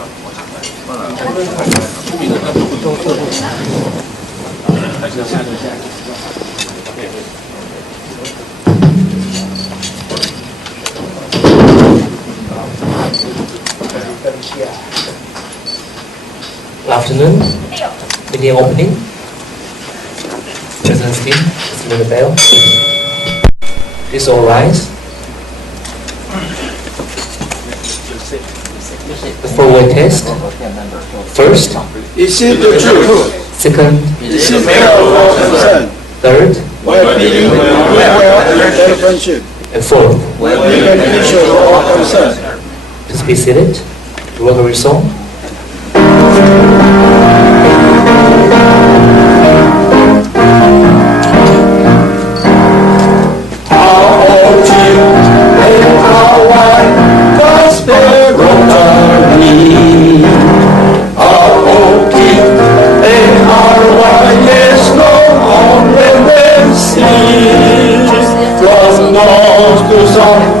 Good afternoon. Meeting opening. President Skin, Mr. the bell. Please all rise. The four-way test. First. Is it the truth? Second. Is it matter of concern? Third. Well-being, well, friendship. And fourth. Beneficial to all concerned. Please be seated. The welcome song.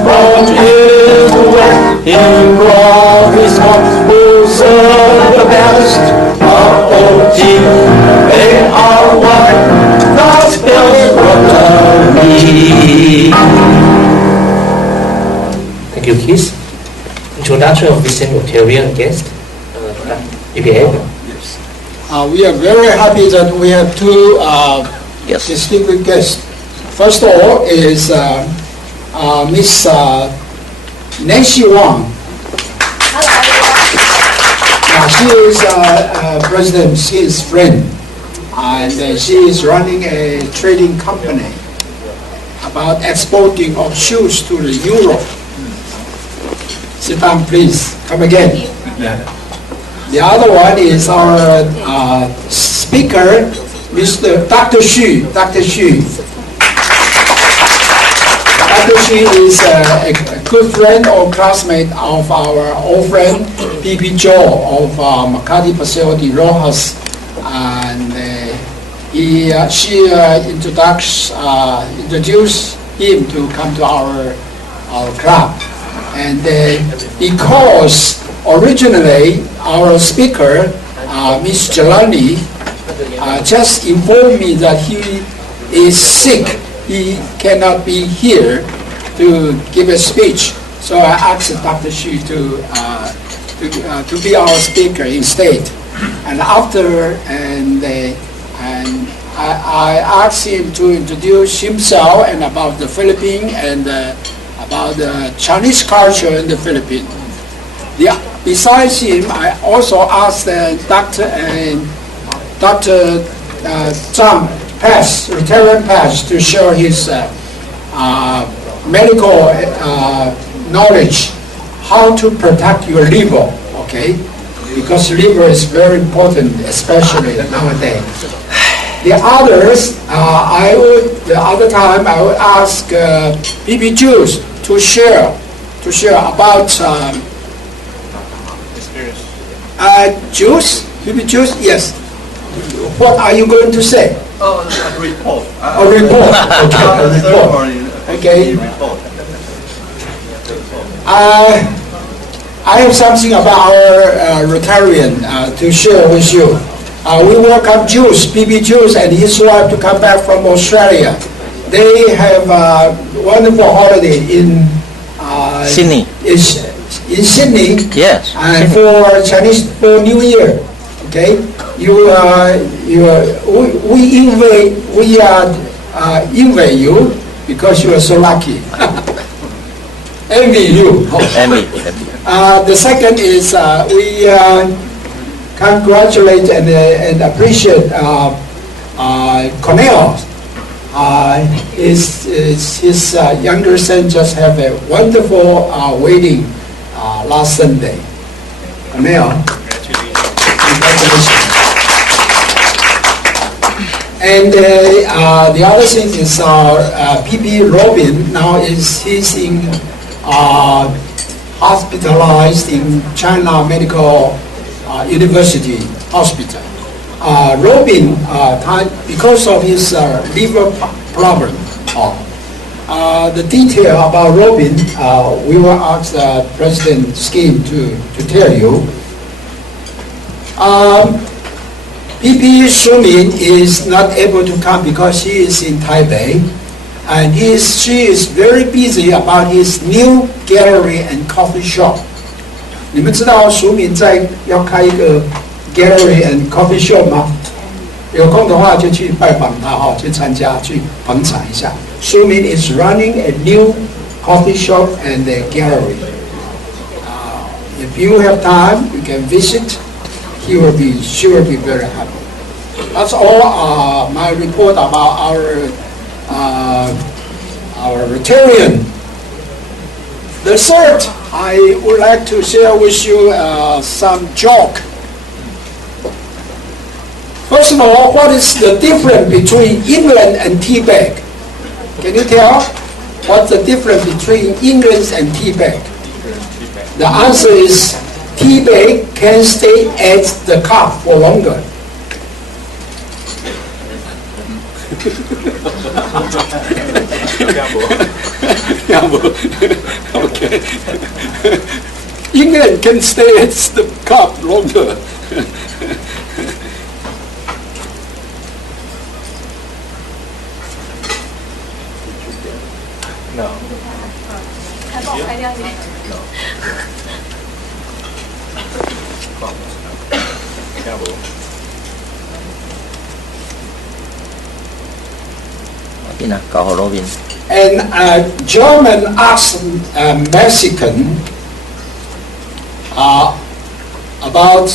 From east to west, he brought his ones who serve the best. R-O-T-A-R-Y, Gospel's Rotary. Thank you, Keith. Introduction of recent Rotarian guest, EPA. Yes. We are very happy that we have two distinguished guests. First of all is Miss Nancy Wang. She is President Xi's friend, and she is running a trading company about exporting of shoes to Europe. Sit down, please. Come again. The other one is our speaker, Mr. Dr. Xu. Dr. Xu. Dr. Xu is a good friend or classmate of our old friend, P.P. Joe of McCarthy Facility, Rojas, and she introduced him to come to our club. And because originally our speaker, Ms. Jelani, just informed me that he is sick. He cannot be here to give a speech, so I asked Dr. Xu to be our speaker instead. And after, I asked him to introduce himself and about the Philippines and about the Chinese culture in the Philippines. Besides him, I also asked Dr. Zhang Pass, Rtn Pass, to share his medical knowledge, how to protect your liver, okay? Because liver is very important, especially nowadays. The others, the other time I would ask P.P. Juice to share about Juice, P.P. Juice, yes. What are you going to say? A report. A report. Okay. I have something about our Rotarian to share with you. We welcome Juice, P.P. Juice, and his wife to come back from Australia. They have a wonderful holiday in Sydney. In Sydney. Yes. And for New Year. Okay. We invite you because you are so lucky. Envy you. Envy. The second is we congratulate and appreciate Cornell. His younger son just have a wonderful wedding last Sunday. Cornell. Congratulations. And the other thing is P.P. Robin now he's in hospitalized in China Medical University Hospital. Robin, because of his liver problem, the detail about Robin, we will ask President Skin to tell you. PP Sumin is not able to come because he is in Taipei, and she is very busy about his new gallery and coffee shop. 你们知道淑敏要开一个 gallery and coffee shop 吗？有空的话就去拜访他哈，去参加，去捧场一下。淑敏 is running a new coffee shop and a gallery. If you have time, you can visit. She will be very happy. That's all my report about our Rtn. The third, I would like to share with you some joke. First of all, what is the difference between England and Tibet? Can you tell what's the difference between England and Tibet? The answer is Tibet can stay at the cup for longer. Okay. England can stay at the cup longer. No. And German asked Mexican about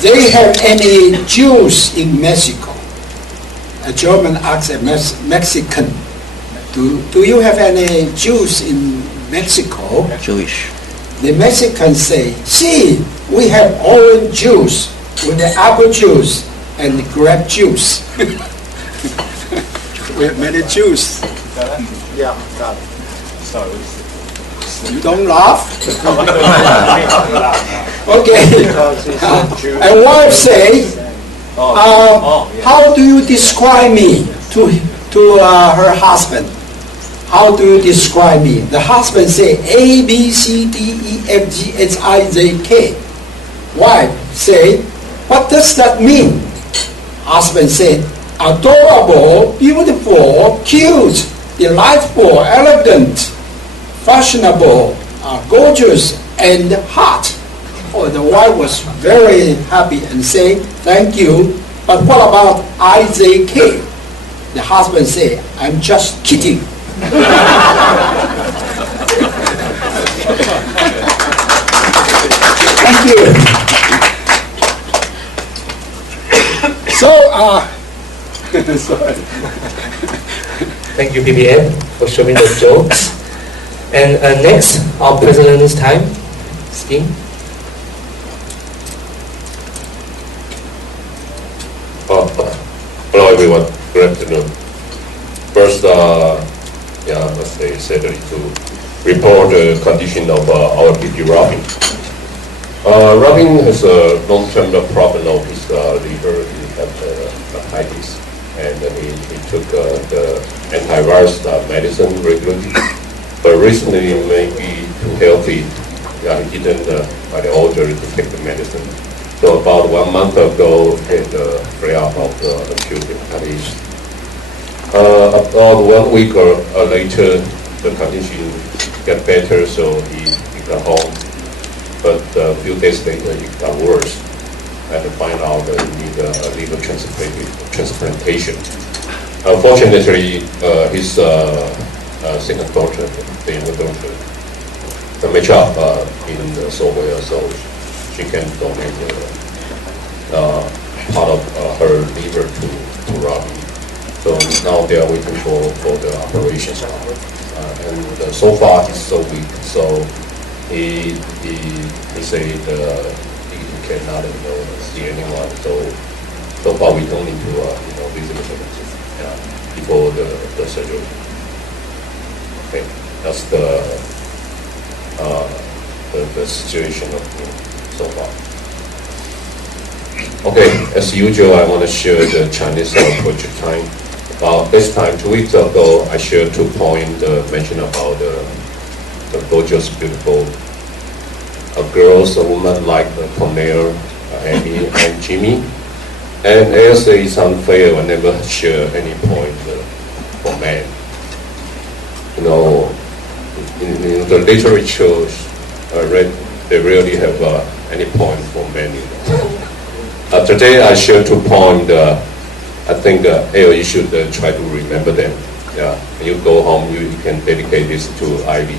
they have any Jews in Mexico. A German asked a Mexican, do you have any Jews in Mexico? Jewish. The Mexicans say, see, we have orange juice with the apple juice and the grape juice. We have many juice. Yeah, got it. Sorry. You don't laugh? Okay. And wife say, how do you describe me to her husband? How do you describe me? The husband say A, B, C, D, E, F, G, H, I, J, K. Wife say, what does that mean? Husband say, adorable, beautiful, cute, delightful, elegant, fashionable, gorgeous, and hot. Oh, the wife was very happy and say, thank you. But what about IJK? The husband say, I'm just kidding. Thank you. So, sorry. Thank you, PBM, for showing the jokes. And next, our president's time scheme. Hello, everyone. Good afternoon. First, let's say, sadly, to report the condition of our PP Robin. Robin has a long-term problem of his liver. He had hepatitis, and he took the antivirus medicine regularly. But recently, maybe too healthy. He didn't, by the order, to take the medicine. So about 1 month ago, he had a flare-up of the acute hepatitis. About 1 week or later, the condition got better, so he got home. But a few days later, it got worse. And find out that he needed a liver transplantation. Unfortunately, his second daughter, the younger daughter, the match up in so well, so she can donate part of her liver to Robbie. So now they are waiting for the operation. And so far he's so weak, so he said he cannot see anyone. So far we don't need to visit him before the surgery. Okay, that's the situation of him so far. Okay, as usual, I want to share the Chinese project time. About this time, 2 weeks ago, I shared 2 points mentioned about the gorgeous, beautiful girls or women like Cornell, Amy, and Jimmy. And ASA is unfair and never share any point for men. You know, in the literature, they rarely have any point for men. Today I share 2 points. I think AOE should try to remember them. Yeah, when you go home, you can dedicate this to Ivy.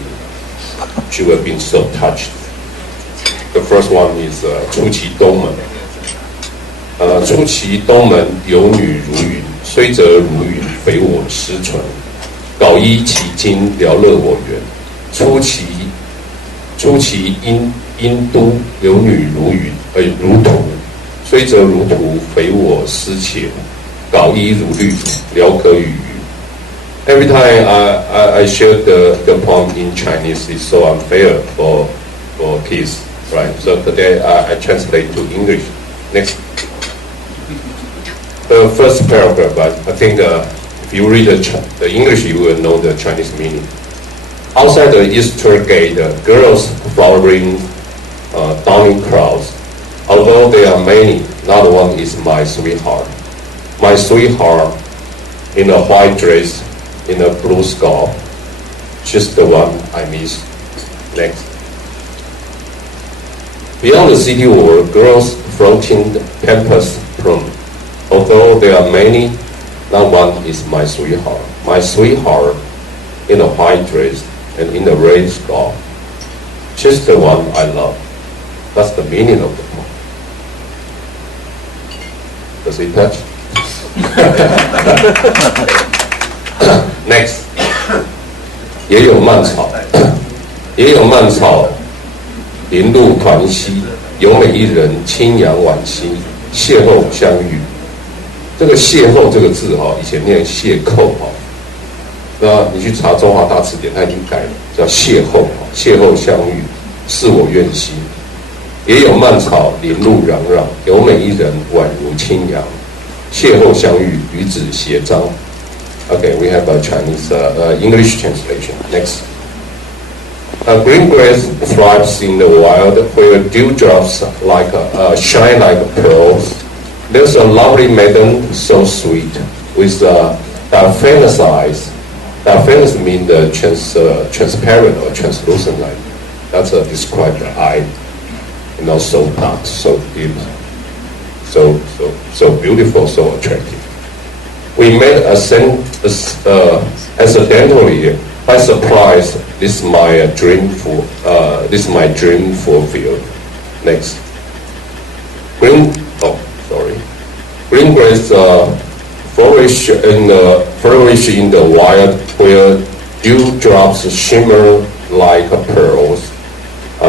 She will be so touched. The first one is 出其东门。出其东门，有女如云，虽则如云，非我师存。搞衣其经，聊乐我缘。出其阴都，有女如云，如图。虽则如图，非我师且。搞衣如律，聊可与云。Every time I share the poem in Chinese, it's so unfair for kids, right? So today I translate to English. Next. The first paragraph, I think if you read the English, you will know the Chinese meaning. Outside the Easter gate, girls flowering down in crowds. Although there are many, not one is my sweetheart. My sweetheart in a white dress, in a blue scarf. She's the one I miss. Next. Beyond the city wall, girls flaunting the campus prom. Although there are many, not one is my sweetheart. My sweetheart in a white dress and in a red scarf. She's the one I love. That's the meaning of the poem. Does it touch? Next. 也有蔓草，也有蔓草，林路团溪，有美一人，清扬惋惜，邂逅相遇。这个邂逅这个字以前念邂逅那你去查中华大词典，它已经改了，叫邂逅，邂逅相遇，是我愿兮。也有蔓草，林路攘攘，有美一人，宛如清扬，邂逅相遇，与子偕章。Okay, we have a Chinese English translation. Next. Green grass thrives in the wild, where dewdrops shine like pearls. There's a lovely maiden, so sweet, with diaphanous eyes. Diaphanous means the transparent or translucent light. That's describe the eye. You know, so dark, so deep, so beautiful, so attractive. We met accidentally by surprise. This is my dream fulfilled. Next. Green grass flourish in the wild, where dewdrops shimmer like pearls.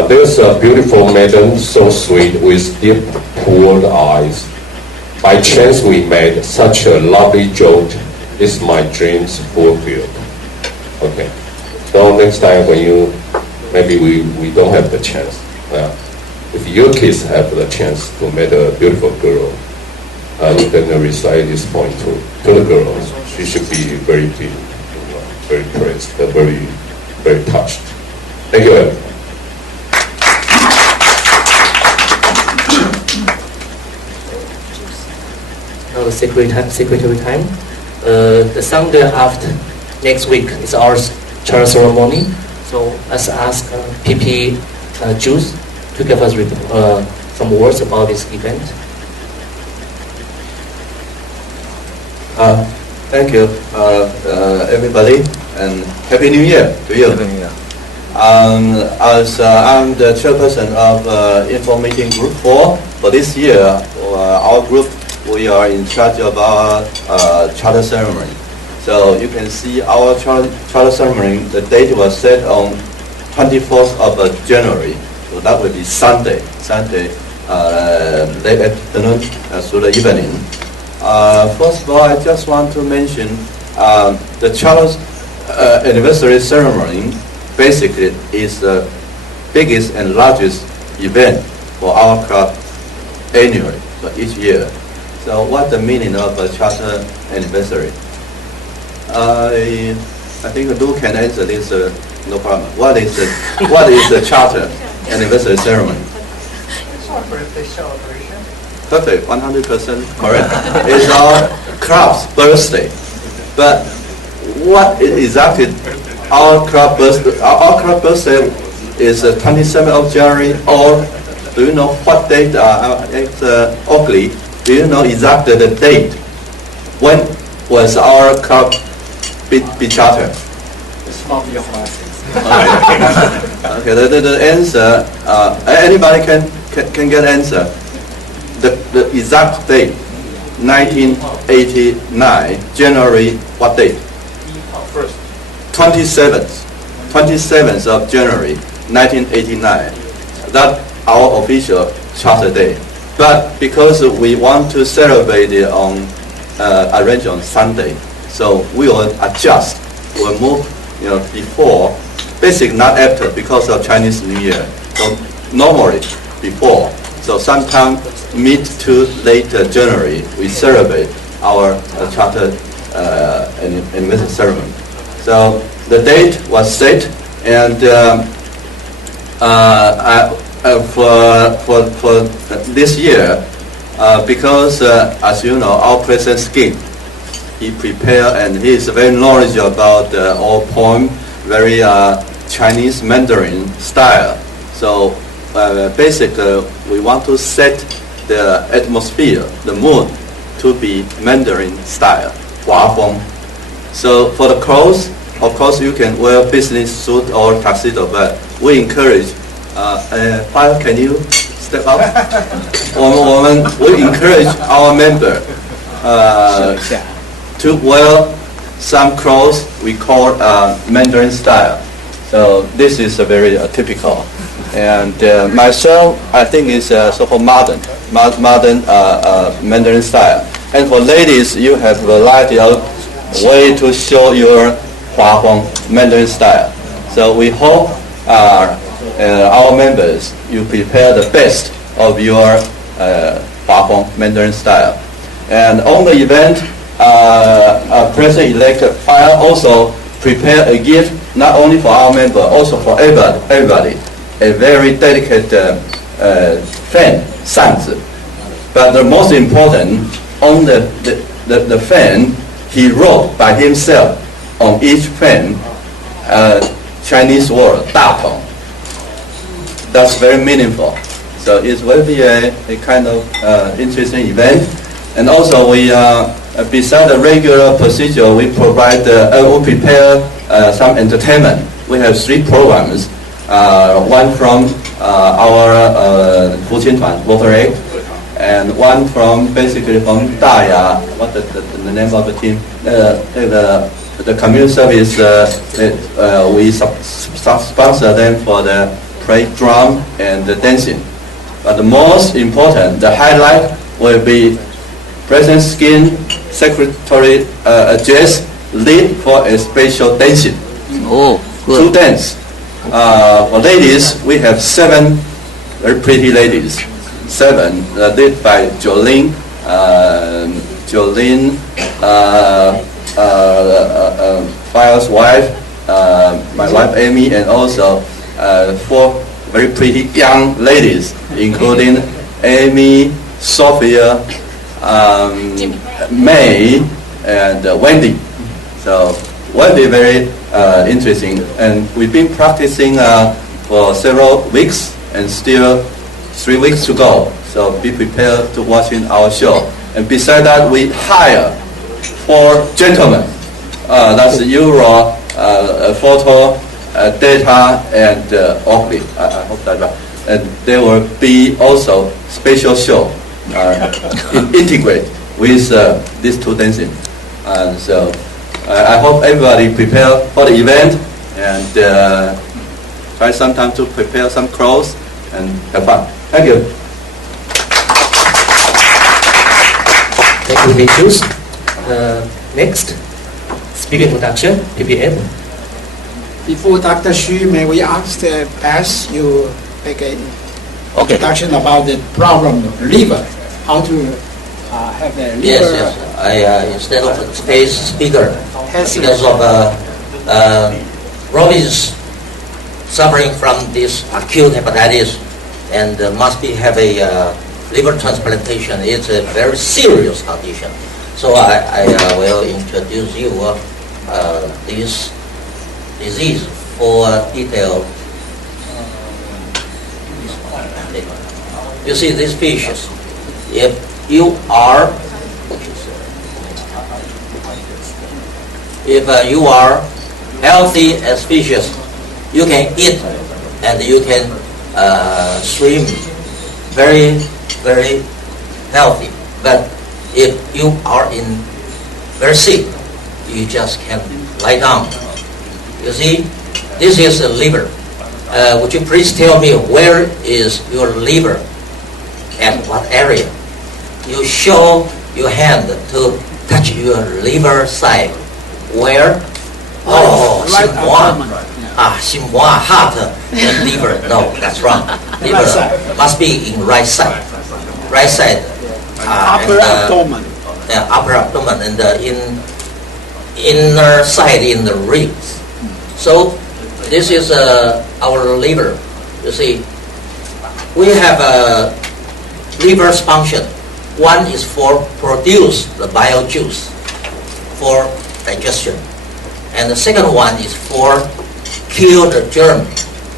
There's a beautiful maiden, so sweet, with deep pooled eyes. By chance we met, such a lovely jolt. Is my dreams fulfilled? Okay. So next time when maybe we don't have the chance. If your kids have the chance to meet a beautiful girl, you can recite this poem to the girl. She should be very praised, very touched. Thank you. Now the secretary time. The Sunday after next week is our church ceremony. So let's ask PP Juice to give us some words about this event. Thank you, everybody, and Happy New Year to you. Happy New Year. As I'm the chairperson of Info Meeting Group 4, for this year, our group, we are in charge of our charter ceremony. So you can see our charter ceremony, the date was set on 24th of January. So that will be Sunday, late afternoon through the evening. First of all, I just want to mention the charter anniversary ceremony basically is the biggest and largest event for our club annually, so each year. So what's the meaning of a charter anniversary? I think Lou can answer this, no problem. What is the charter? anniversary ceremony. Perfect, 100% correct. It's our club's birthday. But what is exactly our club birthday? Our club birthday is 27th of January, or do you know what date at Oakley? Do you know exactly the date? When was our club be chartered? It's not your question. Okay, the answer, anybody can get answer. The exact date, 1989, January, what date? First. 27th of January, 1989. That's our official charter day. But because we want to celebrate it arrange on Sunday, so we will adjust. We'll move, before, basically not after because of Chinese New Year. So normally before. So sometime mid to late January, we celebrate our charter anniversary ceremony. So the date was set, and for this year, because as you know, our President Skin, he prepared and he is very knowledgeable about our poem, very Chinese Mandarin style. So basically, we want to set the atmosphere, the mood, to be Mandarin style, 华风. So for the clothes, of course, you can wear business suit or tuxedo, but we encourage. Fire, can you step up? We encourage our member to wear some clothes we call Mandarin style. So this is a very typical. And myself, I think is so-called modern Mandarin style. And for ladies, you have a variety of way to show your Huafeng Mandarin style. So we hope our members, you prepare the best of your Huafeng Mandarin style. And on the event, President-elect Fire also prepare a gift not only for our member, also for everybody. A very dedicated fan, 扇子. But the most important, on the fan, he wrote by himself on each fan Chinese word, 大同. That's very meaningful. So it will be a kind of interesting event. And also we, beside the regular procedure, we prepare some entertainment. We have 3 programs. One from our Fuqin Tuan, Water Aid, and one from basically from Daya, what the name of the team? The community service, we sponsor them for the play drum and the dancing. But the most important, the highlight will be President Skin Secretary address lead for a special dancing. Oh, good. 2 dance. For ladies, we have 7 very pretty ladies. 7 led by Jolene, Fire's wife, my wife Amy, and also 4 very pretty young ladies, including Amy, Sophia, May, and Wendy. So will be very interesting, and we've been practicing for several weeks, and still 3 weeks to go. So be prepared to watching our show. And beside that, we hire 4 gentlemen. That's Euro, photo, data, and Oakley. I hope that's right. And there will be also special show integrate with these 2 dancing. And so I hope everybody prepare for the event and try sometime to prepare some clothes and have fun. Thank you. Thank you, Vitus. Next, speaker introduction, PPM. Before Dr. Xu, may we ask Bess, you make an introduction about the problem of liver, how to have a liver. Yes. I instead of today's speaker, because of Robin's suffering from this acute hepatitis and must have a liver transplantation. It's a very serious condition. So I will introduce you this disease for detail. You see these fishes. If you are healthy as fishes, you can eat and you can swim very, very healthy. But if you are very sick, you just can lie down. You see, this is the liver. Would you please tell me where is your liver? At what area? You show your hand to touch your liver side. Where? Oh, Right Simwa. abdomen. Simwa, heart and liver. No, that's wrong. Liver must be in right side. Right side. Upper abdomen. Upper abdomen and in inner side in the ribs. So this is our liver. You see, we have a liver's function. One is for produce the bile juice for digestion, and the second one is for kill the germ,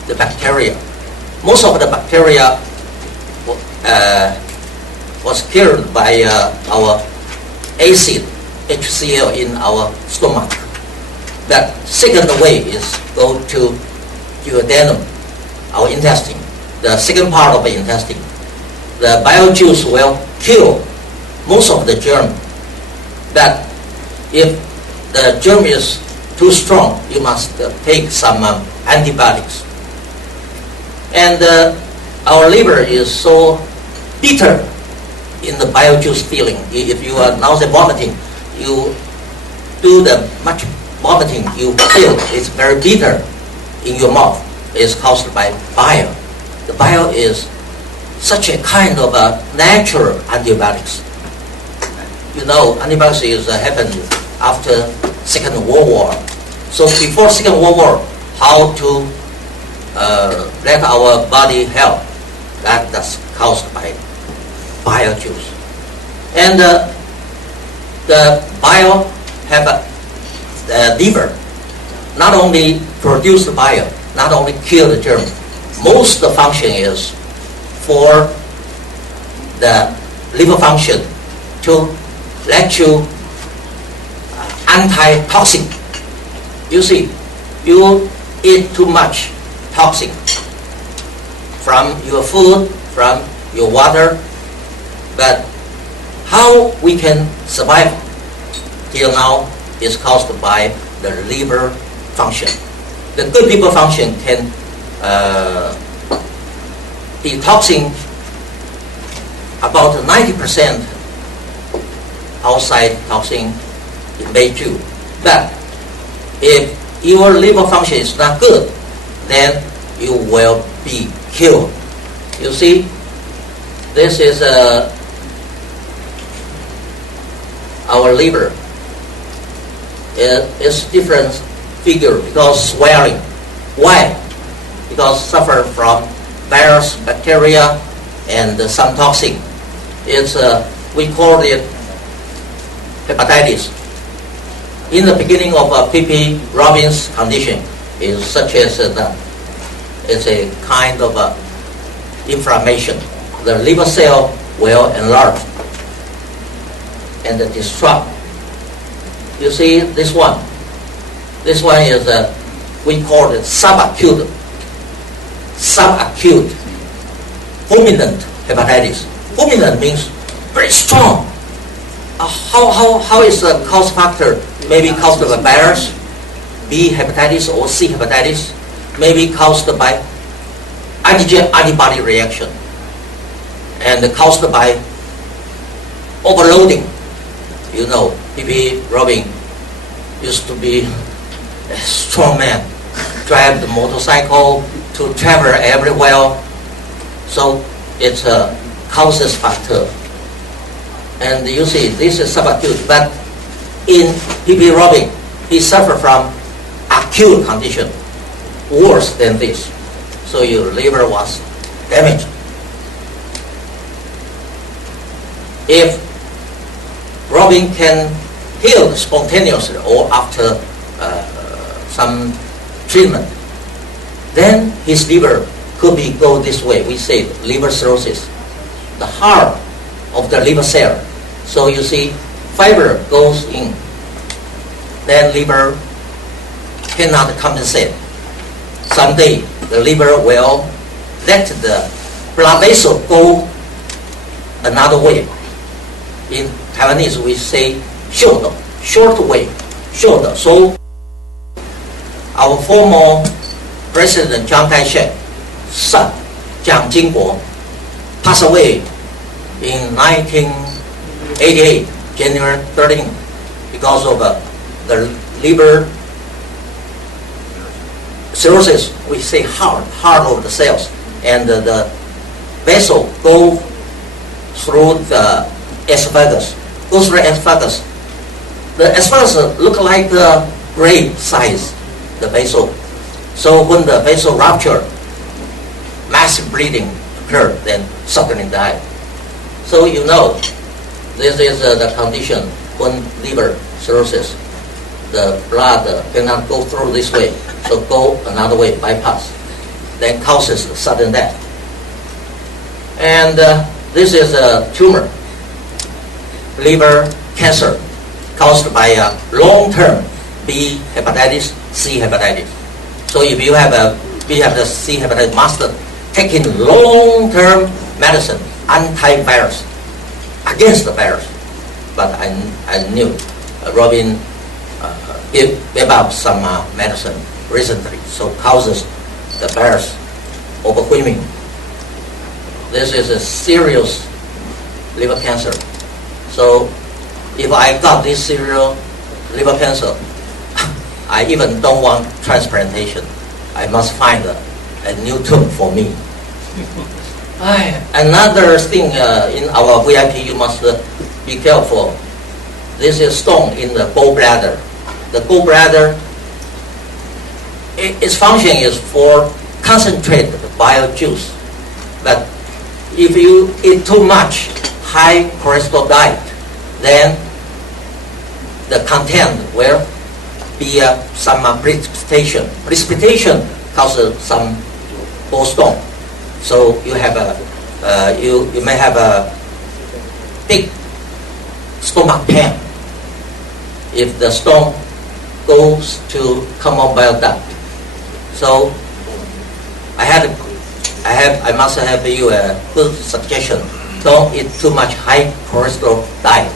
the bacteria. Most of the bacteria was killed by our acid HCl in our stomach. That second way is go to duodenum, our intestine, the second part of the intestine. The bile juice will kill most of the germ. That if the germ is too strong, you must take some antibiotics. And our liver is so bitter in the bile juice feeling. If you are nausea vomiting, you do the much vomiting, you feel it's very bitter in your mouth. It's caused by bile. The bile is such a kind of natural antibiotics. You know, antibiotics is happened after Second World War. So before Second World War, how to let our body help? That's caused by bile juice. And the bile have the liver not only produce the bile, not only kill the germ. Most the function is for the liver function to let you anti-toxin. You see, you eat too much toxin from your food, from your water, but how we can survive till now is caused by the liver function. The good liver function can detoxing about 90% outside toxin in may too. But if your liver function is not good, then you will be killed. You see, this is our liver. It's different figure because swelling. Why? Because suffer from virus, bacteria, and some toxin. It's we call it hepatitis. In the beginning of P.P. Robbins condition, is such as that it's a kind of inflammation. The liver cell will enlarge and disrupt. You see this one. This one is we call it subacute fulminant hepatitis. Fulminant means very strong. How is the cause factor? Maybe caused by virus, B hepatitis or C hepatitis, maybe caused by antigen antibody reaction, and caused by overloading. You know, P.P. Robin used to be a strong man, drive the motorcycle to travel everywhere. So it's a causes factor. And you see, this is subacute. But in P.P. Robin, he suffered from acute condition. worse than this. So your liver was damaged. If Robin can heal spontaneously or after some treatment, then his liver could be go this way. We say liver cirrhosis, the heart of the liver cell. So you see, fiber goes in, then liver cannot compensate. Someday the liver will let the blood vessel go another way. In Taiwanese we say short way. So our former President Chiang Kai-shek son, Jiang Jingguo, passed away in 1988, January 13, because of the liver cirrhosis. We say heart of the cells, and the vessel go through the esophagus. The esophagus look like the grape size, the vessel. So when the vessel rupture, massive bleeding occurred, then suddenly died. So you know, this is the condition when liver cirrhosis, the blood cannot go through this way, so go another way, bypass, then causes sudden death. And this is a tumor, liver cancer, caused by a long-term B hepatitis, C hepatitis. So if you have the C hepatitis, must taking long-term medicine, antivirus, against the virus. But I knew Robin gave up some medicine recently, so causes the virus overwhelming. This is a serious liver cancer. So if I got this serious liver cancer, I even don't want transplantation. I must find a new tomb for me. Another thing in our VIP, you must be careful. This is stone in the gallbladder. The gallbladder, its function is for concentrate the bile juice. But if you eat too much high cholesterol diet, then the content will be some precipitation. Precipitation causes some gallstone. So you have you may have a big stomach pain if the stone goes to common bile duct. So I must have you a good suggestion. Don't eat too much high cholesterol diet.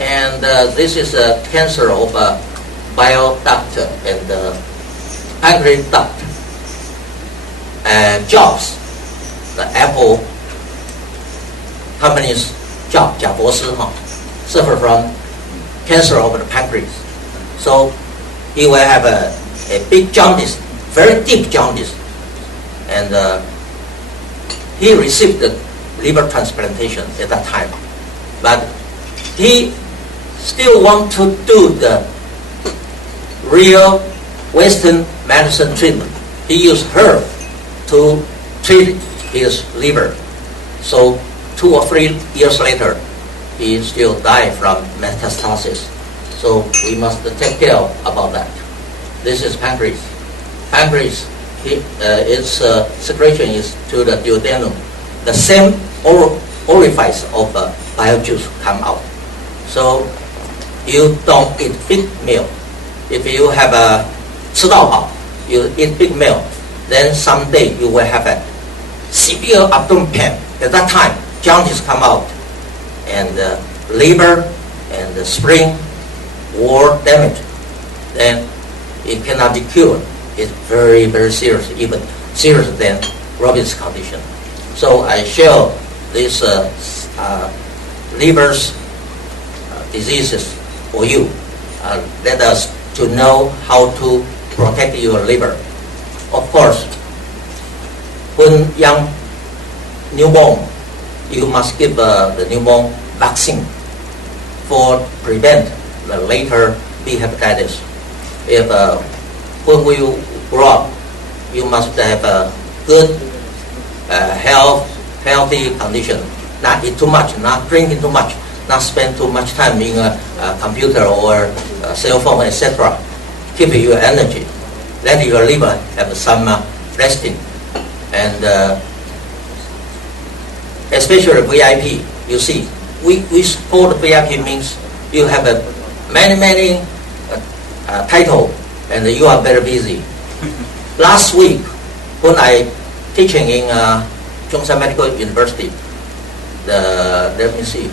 And this is a cancer of bile duct and pancreas duct. And Jobs, the Apple company's job, suffer from cancer of the pancreas. So he will have a big jaundice, very deep jaundice. And he received the liver transplantation at that time. But he still wants to do the real Western medicine treatment. He used herb to treat his liver. So 2 or 3 years later, he still died from metastasis. So we must take care about that. This is pancreas. Pancreas, its secretion is to the duodenum. The same orifice of bile juice come out. So you don't eat big meal. If you have a 吃到饱, you eat big meal, then someday you will have a severe abdomen pain. At that time, jaundice come out, and the liver and the spleen were damaged. Then it cannot be cured. It's very, very serious, even serious than Robin's condition. So I share these liver's diseases for you. Let us to know how to protect your liver. Of course, when young newborn, you must give the newborn vaccine for prevent the later B hepatitis. If when grow up, you must have a good healthy condition. Not eat too much, not drinking too much, not spend too much time in a computer or a cell phone, etc. Keep your energy. Let your liver have some resting. And especially VIP, you see, we support VIP means you have many title and you are very busy. Last week, when I teaching in Zhongshan Medical University, let me see,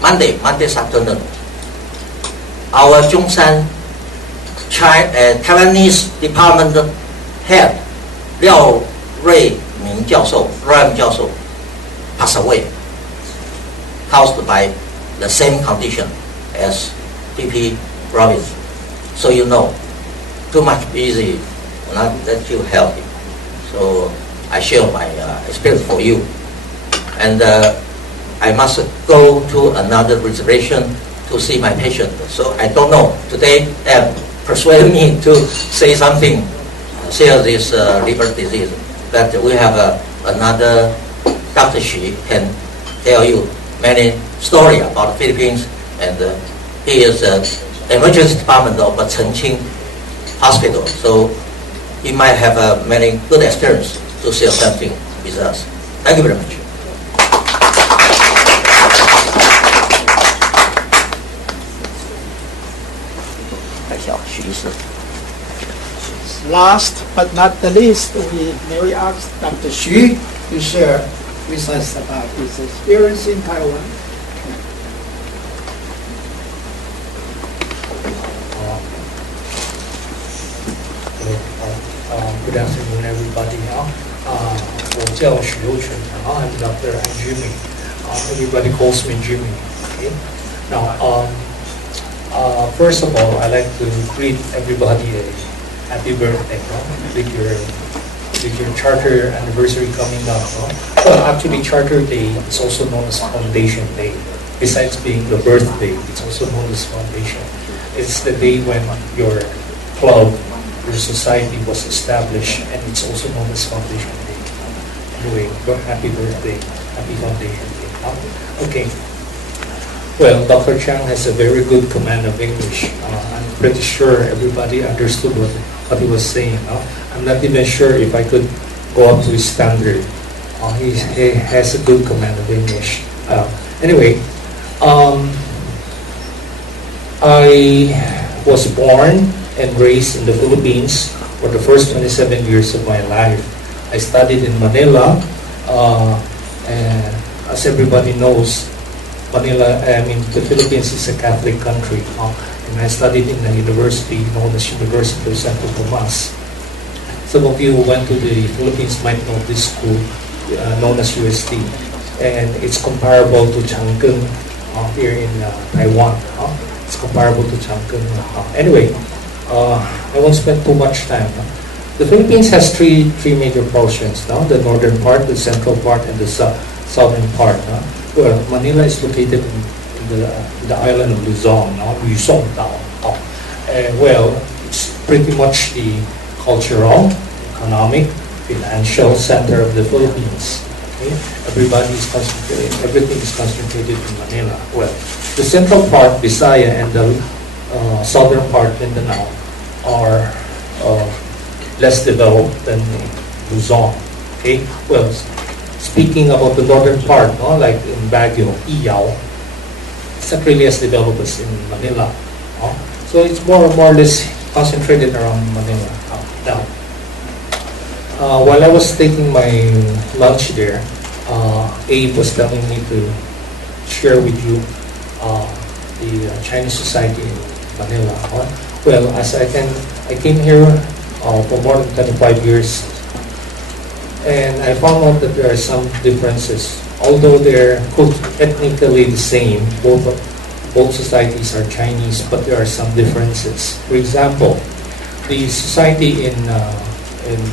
Monday's afternoon, our Zhongshan Taiwanese department head, Liao Ruimin 教授 passed away, caused by the same condition as PP Robbins. So you know, too much busy will not let you healthy. So I share my experience for you. And I must go to another reservation to see my patient. So I don't know. Today, persuaded me to say something, share this liver disease. But we have another Dr. Xu can tell you many stories about the Philippines, and he is emergency department of Chengqing Hospital. So he might have many good experience to share something with us. Thank you very much. Last but not the least, may we ask Dr. Xu to share with us about his experience in Taiwan. Good afternoon, everybody. 我叫许佑全 I'm Dr. Jimmy. Everybody calls me Jimmy. Okay. Now, first of all, I'd like to greet everybody a happy birthday with your charter anniversary coming up. Well, actually, Charter Day is also known as Foundation Day. Besides being the birthday, it's also known as Foundation. It's the day when your club, your society was established, and it's also known as Foundation Day. Anyway, happy birthday, happy Foundation Day. Okay. Well, Dr. Chang has a very good command of English. I'm pretty sure everybody understood what he was saying. I'm not even sure if I could go up to his standard. He has a good command of English. Anyway, I was born and raised in the Philippines for the first 27 years of my life. I studied in Manila, and as everybody knows, the Philippines is a Catholic country, and I studied in a university known as University of Santo Tomas. Some of you who went to the Philippines might know this school, known as UST, and it's comparable to Changkeng here in Taiwan. It's comparable to Changkeng. Anyway, I won't spend too much time. The Philippines has three major portions, the northern part, the central part, and the southern part. Well, Manila is located in the island of Luzon, Luzon Dao. Well, it's pretty much the cultural, economic, financial center of the Philippines. Okay? Everything is concentrated in Manila. Well, the central part, Visaya, and the southern part, Mindanao, are less developed than Luzon. Okay? Well, speaking about the northern part, like in Baguio, Iyao, it's not really as developed as in Manila. So it's more or less concentrated around Manila. Now, while I was taking my lunch there, Abe was telling me to share with you the Chinese society in Manila. Well, as I came here for more than 25 years, and I found out that there are some differences. Although they're ethnically the same, both societies are Chinese, but there are some differences. For example, the society in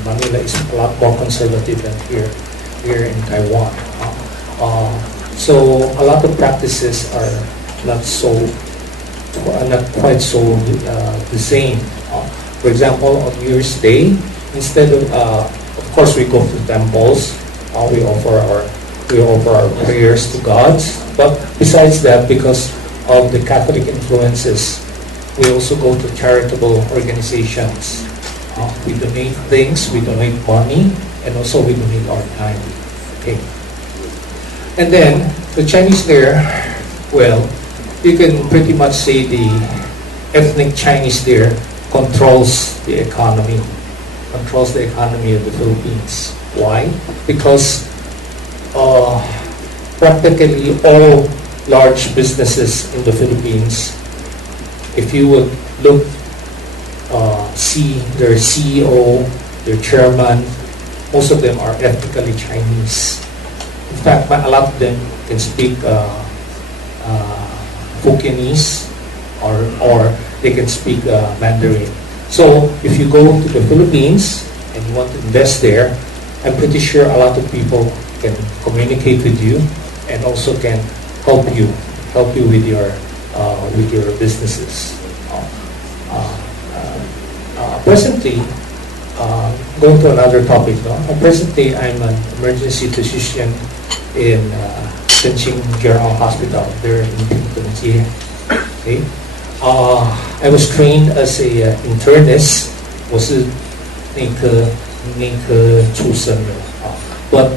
Manila is a lot more conservative than here in Taiwan. So a lot of practices are not so not quite so the same. For example, on New Year's Day, instead of course, we go to temples. We offer our prayers to God. But besides that, because of the Catholic influences, we also go to charitable organizations. We donate things, we donate money, and also we donate our time. Okay. And then the Chinese there, well, you can pretty much say the ethnic Chinese there controls the economy of the Philippines. Why? Because practically all large businesses in the Philippines, if you would look, see their CEO, their chairman, most of them are ethnically Chinese. In fact, a lot of them can speak Hokkien or they can speak Mandarin. So if you go to the Philippines and you want to invest there, I'm pretty sure a lot of people can communicate with you and also can help you with your businesses. Presently, going to another topic. Presently, I'm an emergency physician in Chengqing General Hospital there in Pingtung. Okay. I was trained as a internist. 我是内科出身的。But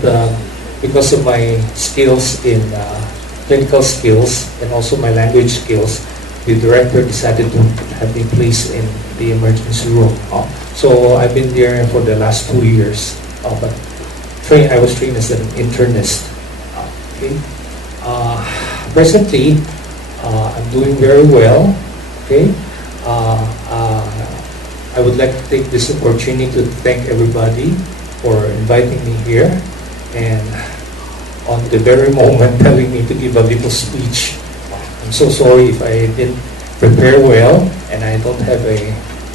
because of my skills in clinical skills and also my language skills, the director decided to have me placed in the emergency room. So I've been there for the last 2 years. But I was trained as an internist. Okay. Presently, I'm doing very well. Okay. I would like to take this opportunity to thank everybody for inviting me here, and on the very moment telling me to give a little speech. I'm so sorry if I didn't prepare well, and I don't have a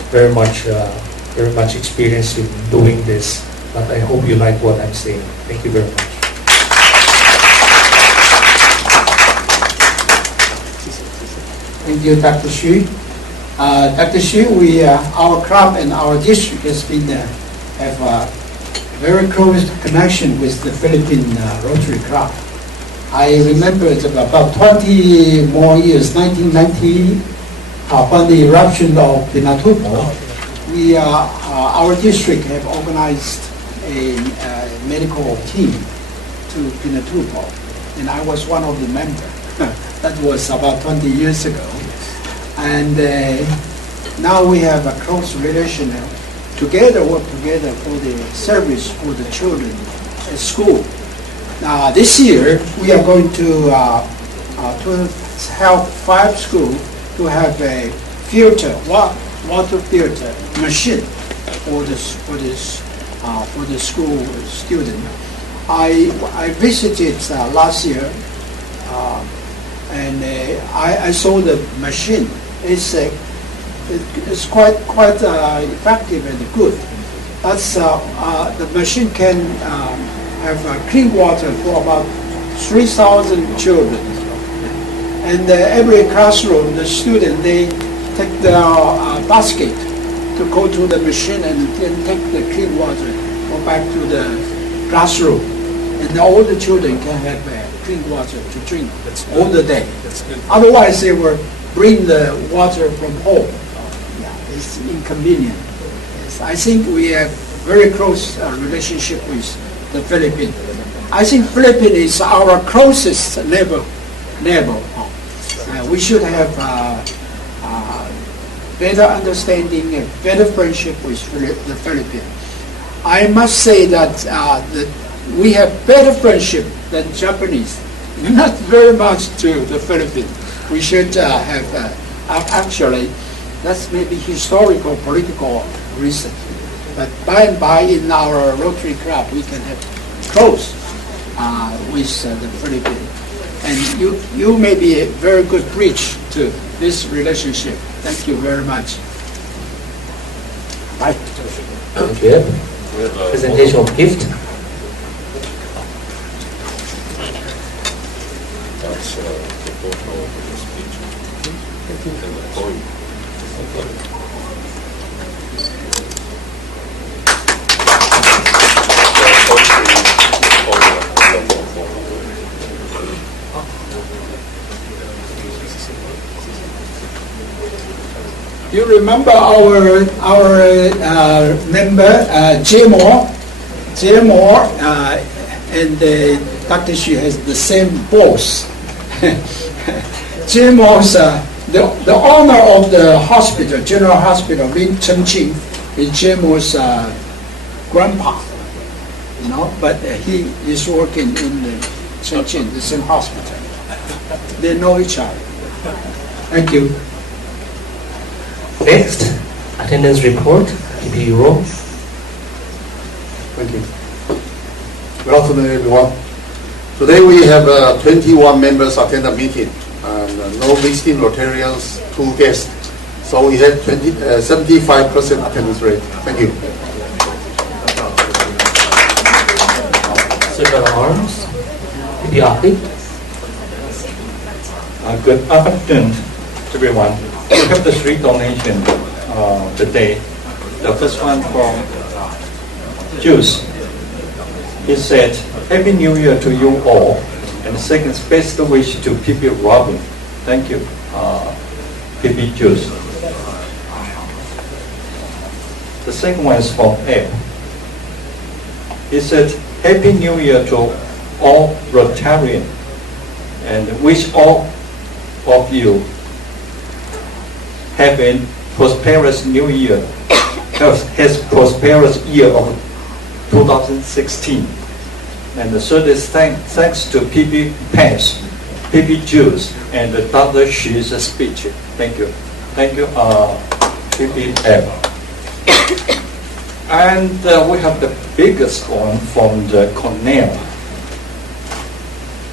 very much experience in doing this, but I hope you like what I'm saying. Thank you very much. Thank you, Dr. Xu. Dr. Xu, our club and our district has been have a very close connection with the Philippine Rotary Club. I remember it's about 20 more years, 1990, upon the eruption of Pinatubo, our district have organized a medical team to Pinatubo, and I was one of the members. That was about 20 years ago. And now we have a close relation, work together for the service for the children at school. Now this year we are going to help 5 schools to have a filter, water filter machine for the school student. I visited last year, and I saw the machine. It's quite effective and good. That's the machine can have clean water for about 3,000 children. And every classroom, the student, they take their basket to go to the machine and then take the clean water, go back to the classroom, and all the children can have clean water to drink all the day. Otherwise, they will bring the water from home. It's inconvenient. Yes, I think we have very close relationship with the Philippines. I think Philippines is our closest neighbor. We should have better understanding and better friendship with the Philippines. I must say that we have better friendship than Japanese. Not very much to the Philippines. We should have actually, that's maybe historical, political reason. But by and by in our Rotary Club, we can have close with the Philippines. And you may be a very good bridge to this relationship. Thank you very much. Bye. Thank you. Presentation of gift. That's the photo of the speech. You remember our member Jay Moore? Jay Moore and Dr. Xu has the same boss. Jay Moore's the owner of the hospital, General Hospital, Lin Chengqing, is Jay Moore's grandpa. You know, but he is working in the Chengqing, the same hospital. They know each other. Thank you. Next, attendance report, PP row. Thank you. Good afternoon, everyone. Today we have 21 members attend the meeting, and no visiting Rotarians, 2 guests. So we have 75% attendance rate. Thank you. Circle of arms, PP athlete. Good afternoon, everyone. We have the 3 donations today. The first one from Juice. He said, "Happy New Year to you all." And the second, best wish to PP Robin. Thank you, PP Juice. The second one is from Ed. He said, "Happy New Year to all Rotarian, and wish all of you have a prosperous new year, has prosperous year of 2016. And the third is thanks to PP Pence, PP Juice, and Dr. Xu's speech. Thank you. Thank you, PP M. And we have the biggest one from the Cornell.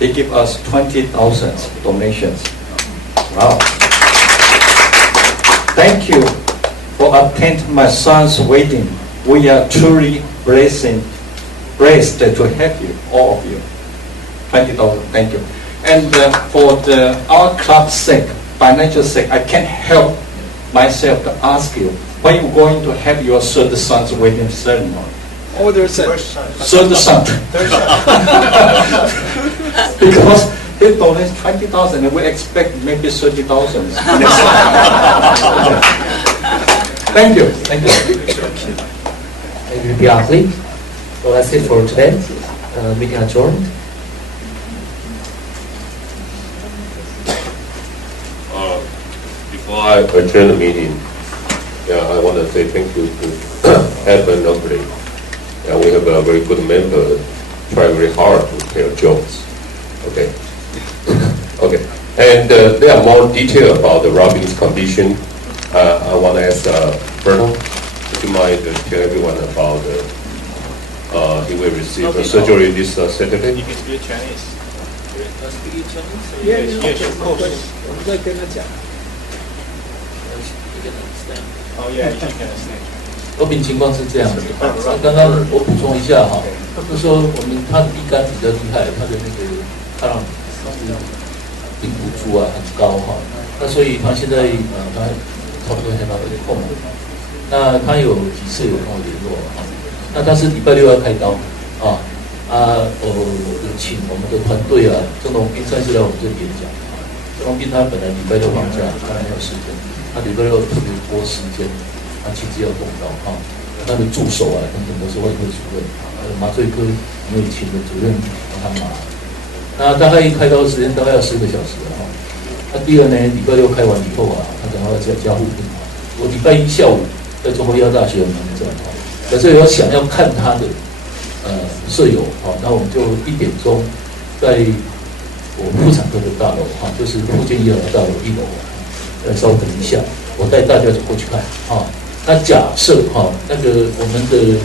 They give us 20,000 donations. Wow. Thank you for attending my son's wedding. We are truly blessed to have you, all of you. 20,000, thank you. And for our club's sake, financial sake, I can't help myself to ask you, when you're going to have your third son's wedding ceremony? Order set. Third son. Because he donates 20,000 and we expect maybe 30,000 next time. Thank you. Thank you. Thank you, PP athlete. So that's it for today. Meeting adjourned. Before I adjourn the meeting, I want to say thank you to Ed and Nobly. We have a very good member, try very hard to tell jokes. Okay. Okay. And there are more detail about the Robin's condition. I want to ask Bernard, would you mind to tell everyone about he will receive the surgery this Saturday? You can speak Chinese. Speak Chinese? Yeah, Yes, of course. Oh yeah, you can understand. 罗宾情况是这样的，刚刚我补充一下哈，就说他的乙肝比较厉害，他的那个抗病毒株啊很高哈，那所以他现在他差不多现在有点痛，那他有几次有跟我联络啊，那他是礼拜六要开刀有请我们的团队啊，郑龙斌算是来我们这边讲，郑龙斌他本来礼拜六放假，他没有时间，他礼拜六特别多时间。他亲自要动刀他的助手啊等等都是外科主任，麻醉科没有请的主任帮他麻。那大概开刀的时间大概要10个小时那第二呢，礼拜六开完以后他可能要加护病我礼拜一下午在中国医药大学有门诊可是有想要看他的舍友那我们就1点钟在我妇产科的大楼就是复健医疗大楼1楼稍等一下，我带大家就过去看那假设那个我们的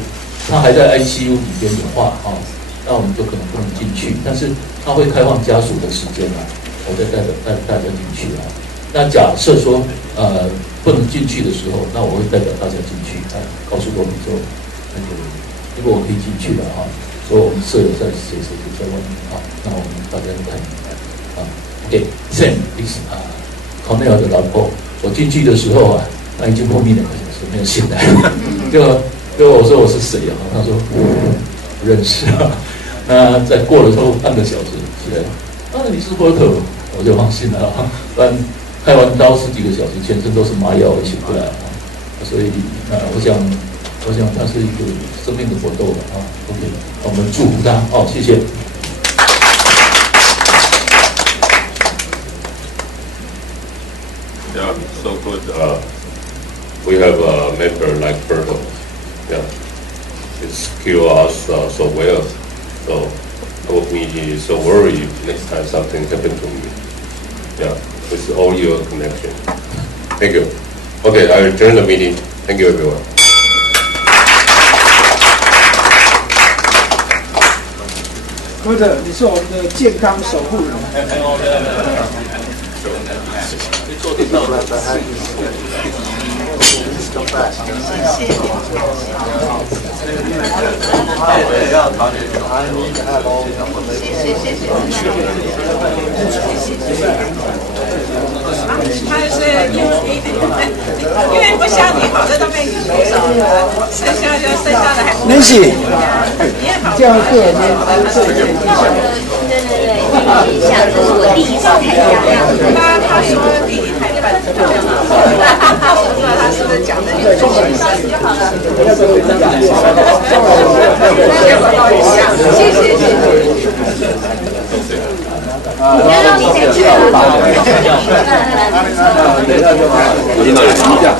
他还在 ICU 里边的话那我们就可能不能进去，但是他会开放家属的时间我再带大家进去那假设说不能进去的时候，那我会代表大家进去告诉我们说那个如果我可以进去了说我们舍友在谁在外面那我们大家都看OK Sam please 康奈尔的老婆。我进去的时候啊，他已经昏迷2个小时没有醒来，就我说我是谁啊？他说不认识啊。那再过了之后半个小时起来，你是波特，我就放心了啊。不然开完刀10几个小时，全身都是麻药，醒不来啊。所以我想他是一个生命的搏斗了啊。OK， 我们祝福他哦，谢谢。Yeah, so good. We have a member like Berto. Yeah, it's cure us so well. So I would be so worried next time something happened to me. Yeah, with all your connection. Thank you. Okay, I will adjourn the meeting. Thank you, everyone. 科特，你是我们的健康守护人。做得到的。他就是因为不像你好的都被你说上了，剩下的还不。Nancy，这样个人对，像这是我第一次参加。他说弟弟太笨，我不知道他是不是讲的有中文就好了。谢谢。你要让你再去吧。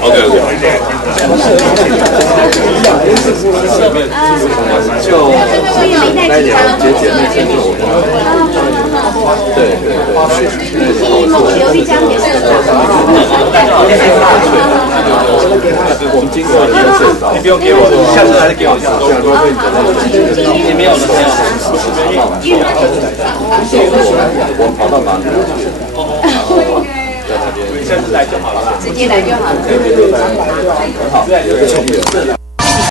OK。就那一点节俭的程度。对。刘玉江也是。我们经过一个介绍，你不用给我，下次还是给我。你没有了，我跑到哪里去？在那边，下次来就好了。直接来就好了。很好，有一个